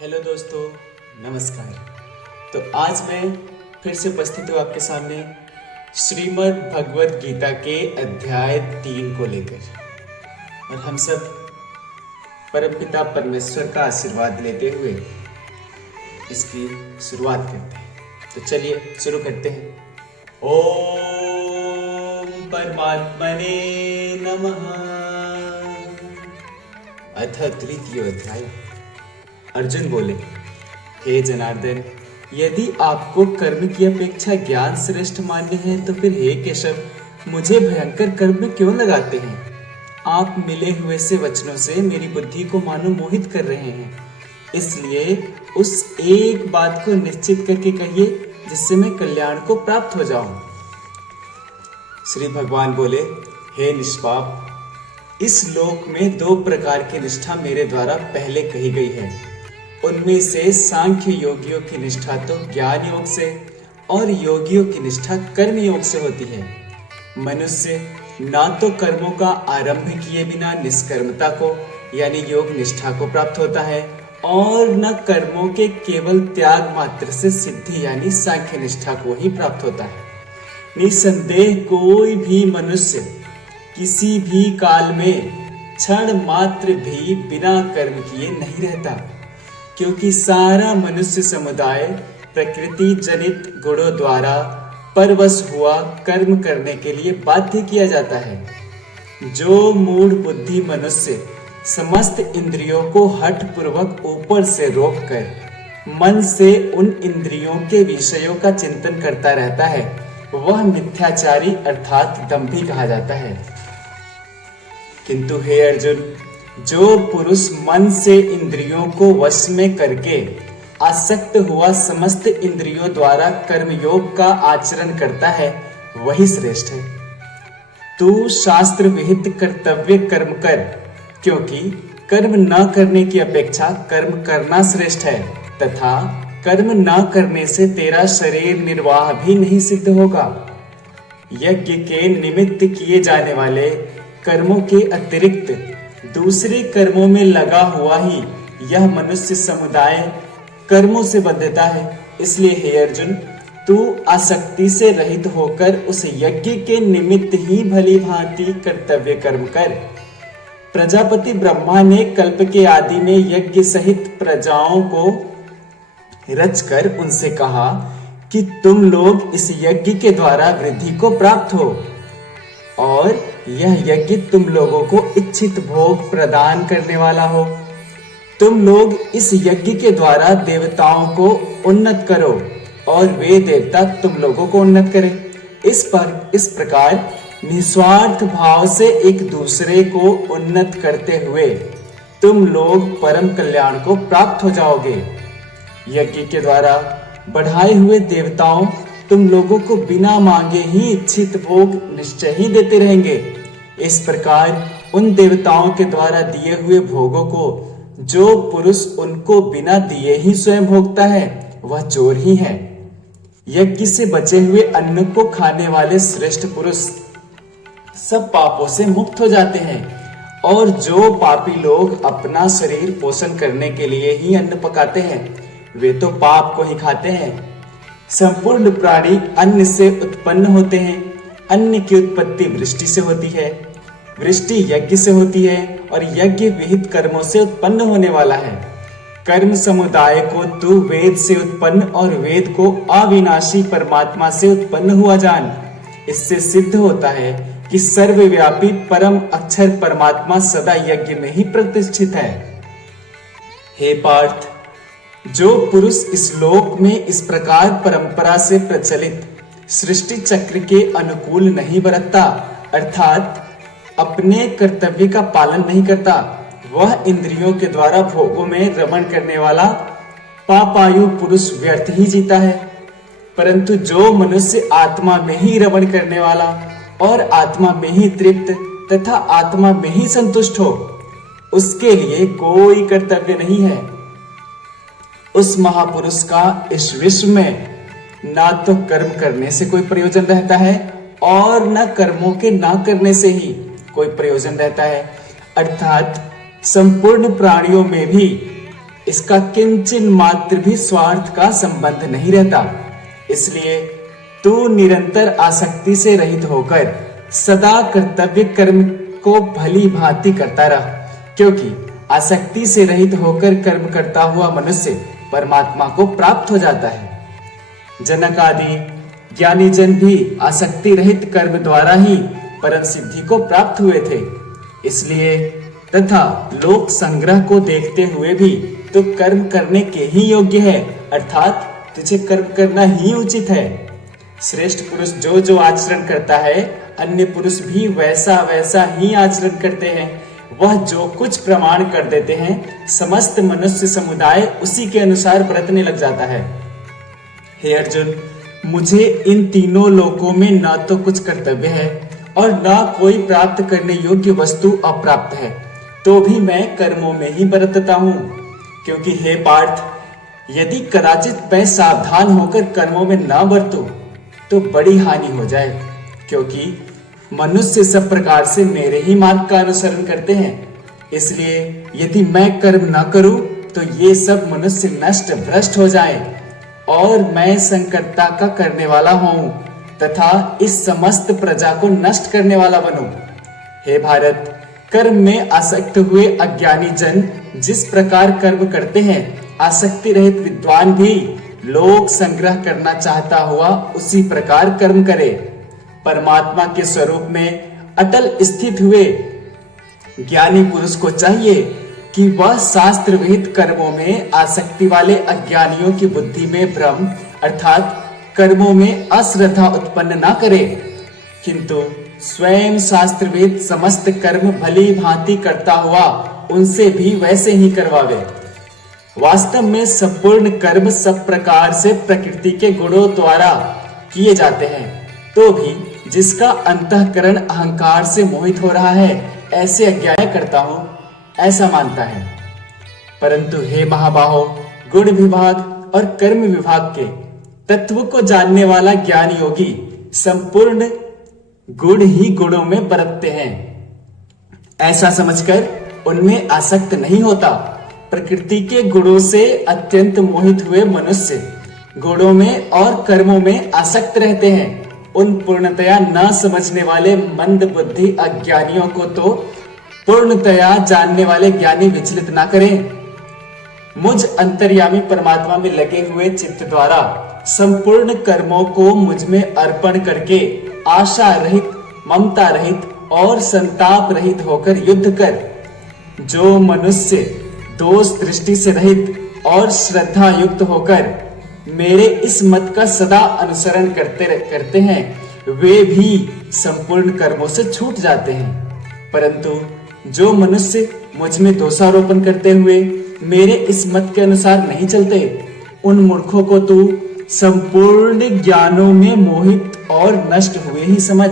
Hello दोस्तों, नमस्कार। तो आज मैं फिर से उपस्थित हूँ आपके सामने श्रीमद् भगवत गीता के अध्याय 3 को लेकर, और हम सब परमपिता परमेश्वर का आशीर्वाद लेते हुए इसकी शुरुआत करते हैं। तो चलिए शुरू करते हैं। ओम परमात्मने नमः। अथ तृतीय अध्याय। अर्जुन बोले, हे जनार्दन, यदि आपको कर्म की अपेक्षा ज्ञान श्रेष्ठ मान्य है तो फिर हे केशव, मुझे भयंकर कर्म में क्यों लगाते हैं? आप मिले हुए से वचनों से मेरी बुद्धि को मानो मोहित कर रहे हैं। इसलिए उस एक बात को निश्चित करके कहिए जिससे मैं कल्याण को प्राप्त हो जाऊं। श्री भगवान बोले, हे निष्पाप, इस लोक में 2 प्रकार की निष्ठा मेरे द्वारा पहले कही गई है। उनमें से सांख्य योगियों की निष्ठा तो ज्ञान योग से और योगियों की निष्ठा कर्म योग से होती है। मनुष्य ना तो कर्मों का आरंभ किए बिना निष्कर्मता को यानी योग निष्ठा को प्राप्त होता है और न कर्मों के केवल त्याग मात्र से सिद्धि यानी सांख्य निष्ठा को ही प्राप्त होता है। निसंदेह कोई भी मनुष्य किसी भी काल में क्षण मात्र भी बिना कर्म किए नहीं रहता, क्योंकि सारा मनुष्य समुदाय प्रकृति जनित गुणों द्वारा परवश हुआ कर्म करने के लिए बाध्य किया जाता है। जो मूढ़ बुद्धि मनुष्य समस्त इंद्रियों को हठ पूर्वक ऊपर से रोककर मन से उन इंद्रियों के विषयों का चिंतन करता रहता है, वह मिथ्याचारी अर्थात दंभी कहा जाता है। किंतु हे अर्जुन, जो पुरुष मन से इंद्रियों को वश में करके आसक्त हुआ समस्त इंद्रियों द्वारा कर्मयोग का आचरण करता है, वही श्रेष्ठ है। तू शास्त्र विहित कर्तव्य कर्म कर, क्योंकि कर्म न करने की अपेक्षा कर्म करना श्रेष्ठ है, तथा कर्म न करने से तेरा शरीर निर्वाह भी नहीं सिद्ध होगा। यज्ञ के निमित्त किए जाने वाले कर्मों के अतिरिक्त दूसरे कर्मों में लगा हुआ ही यह मनुष्य समुदाय कर्मों से बंधता है। इसलिए हे अर्जुन, तू आसक्ति से रहित होकर उस यज्ञ के निमित्त ही भली भांति कर्तव्य कर्म कर। प्रजापति ब्रह्मा ने कल्प के आदि में यज्ञ सहित प्रजाओं को रचकर उनसे कहा कि तुम लोग इस यज्ञ के द्वारा वृद्धि को प्राप्त हो, और यह यज्ञ तुम लोगों को इच्छित भोग प्रदान करने वाला हो। तुम लोग इस यज्ञ के द्वारा देवताओं को उन्नत करो और वे देवता तुम लोगों को उन्नत करें। इस प्रकार निस्वार्थ भाव से एक दूसरे को उन्नत करते हुए तुम लोग परम कल्याण को प्राप्त हो जाओगे। यज्ञ के द्वारा बढ़ाए हुए देवताओं तुम लोगों को बिना मांगे ही इच्छित भोग निश्चय ही देते रहेंगे। इस प्रकार उन देवताओं के द्वारा दिए हुए भोगों को जो पुरुष उनको बिना दिए ही स्वयं भोगता है, वह चोर ही है। यज्ञ से बचे हुए अन्न को खाने वाले श्रेष्ठ पुरुष सब पापों से मुक्त हो जाते हैं, और जो पापी लोग अपना शरीर पोषण करने के लिए ही अन्न पकाते हैं, वे तो पाप को ही खाते हैं। संपूर्ण प्राणी अन्न से उत्पन्न होते हैं। अन्न की उत्पत्ति वृष्टि से होती है, वृष्टि यज्ञ से होती है, और यज्ञ विहित कर्मों से उत्पन्न होने वाला है। कर्म समुदाय को तू वेद से उत्पन्न और वेद को अविनाशी परमात्मा से उत्पन्न हुआ जान। इससे सिद्ध होता है कि सर्वव्यापी परम अक्षर परमात्मा सदा यज्ञ में ही प्रतिष्ठित है। हे पार्थ, जो पुरुष इस लोक में इस प्रकार परंपरा से प्रचलित सृष्टि चक्र के अनुकूल नहीं बरतता, अर्थात अपने कर्तव्य का पालन नहीं करता, वह इंद्रियों के द्वारा भोगों में रमण करने वाला पापायु पुरुष व्यर्थ ही जीता है। परंतु जो मनुष्य आत्मा में ही रमण करने वाला और आत्मा में ही तृप्त तथा आत्मा में ही संतुष्ट हो, उसके लिए कोई कर्तव्य नहीं है। उस महापुरुष का इस विश्व में ना तो कर्म करने से कोई प्रयोजन रहता है और न कर्मों के ना करने से ही कोई प्रयोजन रहता है। अर्थात संपूर्ण प्राणियों में भी इसका किंचन मात्र भी स्वार्थ का संबंध नहीं रहता। इसलिए तू निरंतर आसक्ति से रहित होकर सदा कर्तव्य कर्म को भली भांति करता रह, क्योंकि आसक्ति से रहित होकर कर्म करता हुआ मनुष्य परमात्मा को प्राप्त हो जाता है। जनक आदि ज्ञानी जन भी आसक्ति रहित कर्म द्वारा ही परम सिद्धि को प्राप्त हुए थे। इसलिए तथा लोक संग्रह को देखते हुए भी तो कर्म करने के ही योग्य है, अर्थात तुझे कर्म करना ही उचित है। श्रेष्ठ पुरुष जो जो आचरण करता है, अन्य पुरुष भी वैसा वैसा ही आचरण करते हैं। वह जो कुछ प्रमाण कर देते हैं, समस्त मनुष्य समुदाय उसी के अनुसार बरतने लग जाता है। हे अर्जुन, मुझे इन तीनों लोकों में न तो कुछ कर्तव्य है और न कोई प्राप्त करने योग्य वस्तु अप्राप्त है, तो भी मैं कर्मों में ही बरतता हूँ। क्योंकि हे पार्थ, यदि कदाचित मैं सावधान होकर कर्मों में न बरतूं तो बड़ी हानि हो जाए, क्योंकि मनुष्य सब प्रकार से मेरे ही मार्ग का अनुसरण करते हैं। इसलिए यदि मैं कर्म न करूं तो ये सब मनुष्य नष्ट भ्रष्ट हो जाएं और मैं संकटता का करने वाला हूं तथा इस समस्त प्रजा को नष्ट करने वाला बनूं। हे भारत, कर्म में आसक्त हुए अज्ञानी जन जिस प्रकार कर्म करते हैं, आसक्ति रहित विद्वान भी लोक संग्रह करना चाहता हुआ उसी प्रकार कर्म करे। परमात्मा के स्वरूप में अटल स्थित हुए ज्ञानी पुरुष को चाहिए कि वह शास्त्र विहित कर्मों में आसक्ति वाले अज्ञानियों की बुद्धि में भ्रम अर्थात कर्मों में अश्रद्धा उत्पन्न ना करे, किंतु स्वयं शास्त्र विहित समस्त कर्म भली भांति करता हुआ उनसे भी वैसे ही करवावे। वास्तव में संपूर्ण कर्म सब प्रकार से प्रकृति के गुणों द्वारा किए जाते हैं, तो भी जिसका अंतःकरण अहंकार से मोहित हो रहा है, ऐसे अज्ञान करता हूं, ऐसा मानता है। परंतु हे महाबाहो, गुण विभाग और कर्म विभाग के तत्व को जानने वाला ज्ञान योगी संपूर्ण गुण ही गुणों में बरतते हैं, ऐसा समझकर उनमें आसक्त नहीं होता। प्रकृति के गुणों से अत्यंत मोहित हुए मनुष्य गुणों में और कर्मों में आसक्त रहते हैं। उन पूर्णतया न समझने वाले मंद बुद्धि अज्ञानियों को तो पूर्णतया जानने वाले ज्ञानी विचलित ना करें। मुझ अंतर्यामी परमात्मा में लगे हुए चित्त द्वारा संपूर्ण कर्मों को मुझ में अर्पण करके आशा रहित, ममता रहित और संताप रहित होकर युद्ध कर। जो मनुष्य दोष दृष्टि से रहित और श्रद्धा युक्त होकर मेरे इस मत का सदा अनुसरण करते हैं, वे भी संपूर्ण कर्मों से छूट जाते हैं। परंतु जो मनुष्य मुझ में दोषारोपण करते हुए मेरे इस मत के अनुसार नहीं चलते, उन मूर्खों को तू संपूर्ण ज्ञानों में मोहित और नष्ट हुए ही समझ।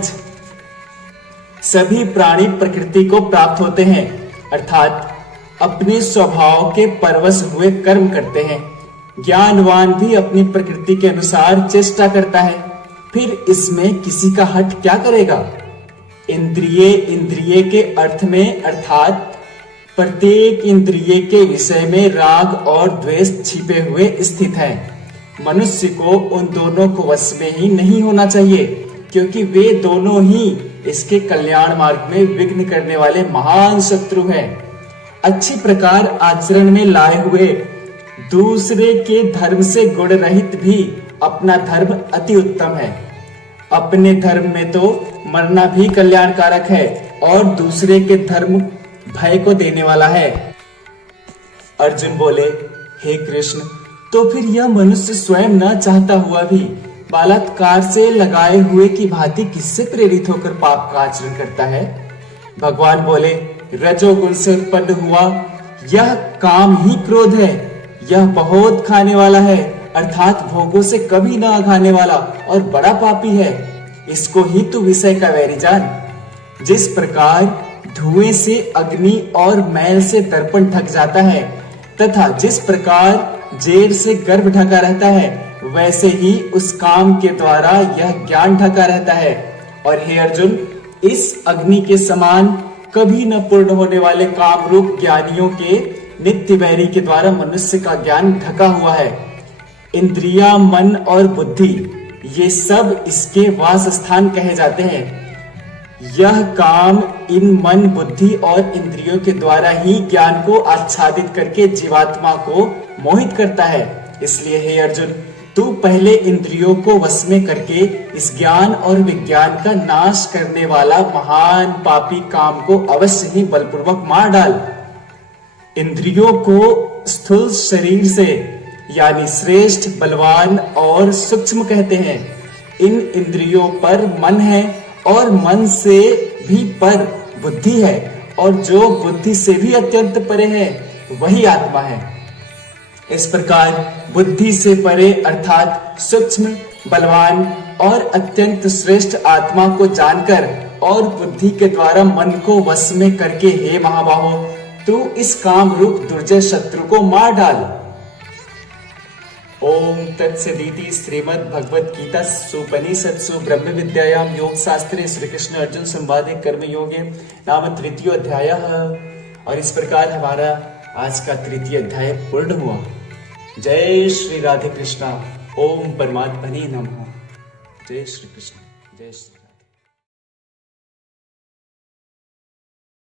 सभी प्राणी प्रकृति को प्राप्त होते हैं, अर्थात अपने स्वभाव के परवश हुए कर्म करते हैं। ज्ञानवान भी अपनी प्रकृति के अनुसार चेष्टा करता है, फिर इसमें किसी का हट क्या करेगा। इंद्रिय के अर्थ में अर्थात प्रत्येक इंद्रिय के विषय में राग और द्वेष छिपे हुए स्थित है। मनुष्य को उन दोनों को वश में ही नहीं होना चाहिए, क्योंकि वे दोनों ही इसके कल्याण मार्ग में विघ्न करने वाले महान शत्रु हैं। अच्छी प्रकार आचरण में लाए हुए दूसरे के धर्म से गुण रहित भी अपना धर्म अति उत्तम है। अपने धर्म में तो मरना भी कल्याणकारक है और दूसरे के धर्म भय को देने वाला है। अर्जुन बोले, हे कृष्ण, तो फिर यह मनुष्य स्वयं न चाहता हुआ भी बलात्कार से लगाए हुए की भांति किससे प्रेरित होकर पाप का आचरण करता है। भगवान बोले, रजोगुण से उत्पन्न हुआ यह काम ही क्रोध है। यह बहुत खाने वाला है, अर्थात भोगों से कभी न खाने वाला और बड़ा पापी है। इसको ही तू विषय का वैरी जान। जिस प्रकार धुएं से अग्नि और मैल से दर्पण ढक जाता है तथा जिस प्रकार जेर से गर्भ ढका रहता है, वैसे ही उस काम के द्वारा यह ज्ञान ढका रहता है। और हे अर्जुन, इस अग्नि के समान कभी न पूर्ण होने वाले काम रूप ज्ञानियों के नित्य वैरी के द्वारा मनुष्य का ज्ञान ढका हुआ है। इंद्रिया, मन और बुद्धि ये सब इसके वास स्थान कहे जाते हैं। यह काम इन मन, बुद्धि और इंद्रियों के द्वारा ही ज्ञान को आच्छादित करके जीवात्मा को मोहित करता है। इसलिए हे अर्जुन, तू पहले इंद्रियों को वश में करके इस ज्ञान और विज्ञान का नाश करने वाला महान पापी काम को अवश्य ही बलपूर्वक मार डाल। इंद्रियों को स्थूल शरीर से यानी श्रेष्ठ, बलवान और सूक्ष्म कहते हैं। इन इंद्रियों पर मन है और मन से भी पर बुद्धि है, और जो बुद्धि से भी अत्यंत परे है वही आत्मा है। इस प्रकार बुद्धि से परे अर्थात सूक्ष्म, बलवान और अत्यंत श्रेष्ठ आत्मा को जानकर और बुद्धि के द्वारा मन को वश में करके हे महाबाहो, तू इस काम रूप दुर्जय शत्रु को मार डाल। ओम तत्सदिति श्रीमद् भगवद गीता सुपनिषत्सु ब्रह्म विद्यायाम योग शास्त्रे श्री कृष्ण अर्जुन संवादे कर्म योगे नाम तृतीय अध्याय। और इस प्रकार हमारा आज का तृतीय अध्याय पूर्ण हुआ। जय श्री राधे कृष्णा। ओम परमात्मने नमः। जय श्री कृष्ण। जय श्री